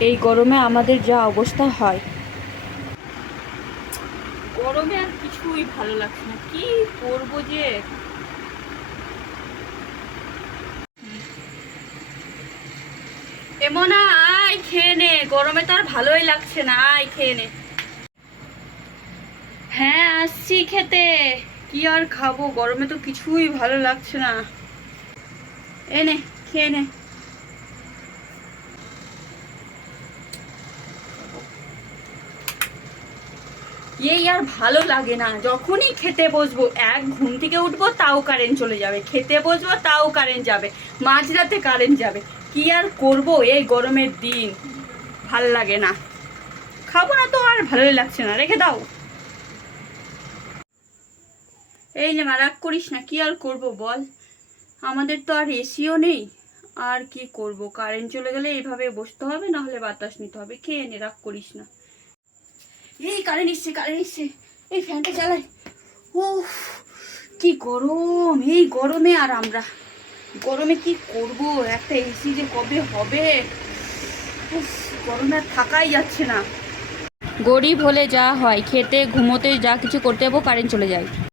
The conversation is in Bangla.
এই গরমে আমাদের যা অবস্থা হয়। গরমে আর কিছুই ভালো লাগছে না। কি করব যে? এমনা আয় খেয়ে নে, গরমে তো আর ভালোই লাগছে না, আয় খেয়ে নে। হ্যাঁ আসছি খেতে। কি আর খাব? গরমে তো কিছুই ভালো লাগছে না। এনে খেয়ে নে। এই আর ভালো লাগে না। যখনই খেতে বসবো, এক ঘুম থেকে উঠবো, তাও কারেন্ট চলে যাবে। খেতে বসবো, তাও কারেন্ট যাবে। মাঝরাতে কারেন্ট যাবে। কি আর করব এই গরমের দিন? ভালো লাগে না। খাব না তো আর ভালোই লাগছে না। রেখে দাও। এই যে মা, রাগ করিস না, কি আর করব বল? আমাদের তো আর এসিও নেই। আর কি করব? কারেন্ট চলে গেলে এইভাবে বসতে হবে না হলে বাতাস নিতে হবে। খেয়ে নে, রাগ করিস না। এই কারেন্ট এসছে কারেন্ট এসছে। এই ফ্যানটা চালাই। ও কি গরম। এই গরমে আর আমরা। গরমে কি করব? একটা এসি যে কবে হবে? গরমে আর থাকাই যাচ্ছে না। গরিব হলে যা হয় খেতে ঘুমোতে যা কিছু করতে যাব কারেন্ট চলে যায়।